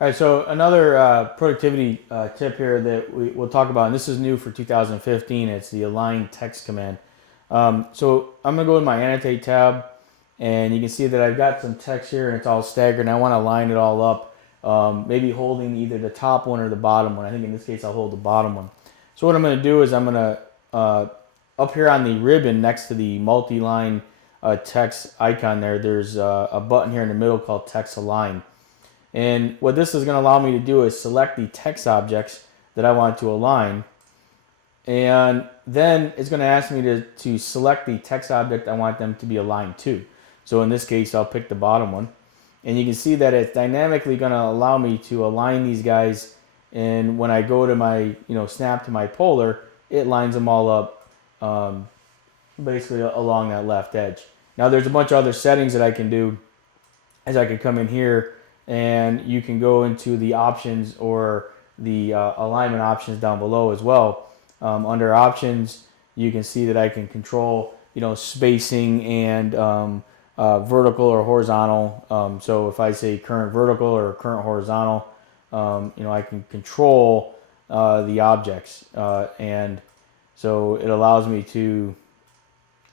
All right, so another productivity tip here that we'll talk about, and this is new for 2015. It's the align text command. So I'm gonna go in my annotate tab, and you can see that I've got some text here, and it's all staggered. And I want to line it all up, maybe holding either the top one or the bottom one. I think in this case I'll hold the bottom one. So what I'm gonna do is I'm gonna up here on the ribbon next to the multi-line text icon there. There's a button here in the middle called text align. And what this is going to allow me to do is select the text objects that I want to align. And then it's going to ask me to select the text object I want them to be aligned to. So in this case, I'll pick the bottom one. And you can see that it's dynamically going to allow me to align these guys. And when I go to my, snap to my polar, it lines them all up basically along that left edge. Now there's a bunch of other settings that I can do, as I can come in here and you can go into the options or the alignment options down below as well. Under options, you can see that I can control, spacing and vertical or horizontal. So if I say current vertical or current horizontal, I can control the objects, and so it allows me to,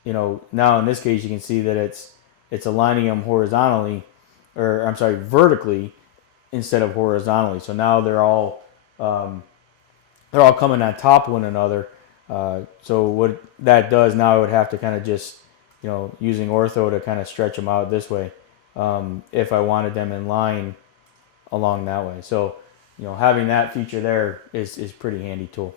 now in this case you can see that it's aligning them horizontally, or I'm sorry, vertically instead of horizontally. So now they're all coming on top of one another. So what that does now, I would have to kind of just, using Ortho to kind of stretch them out this way, if I wanted them in line along that way. So, having that feature there is pretty handy tool.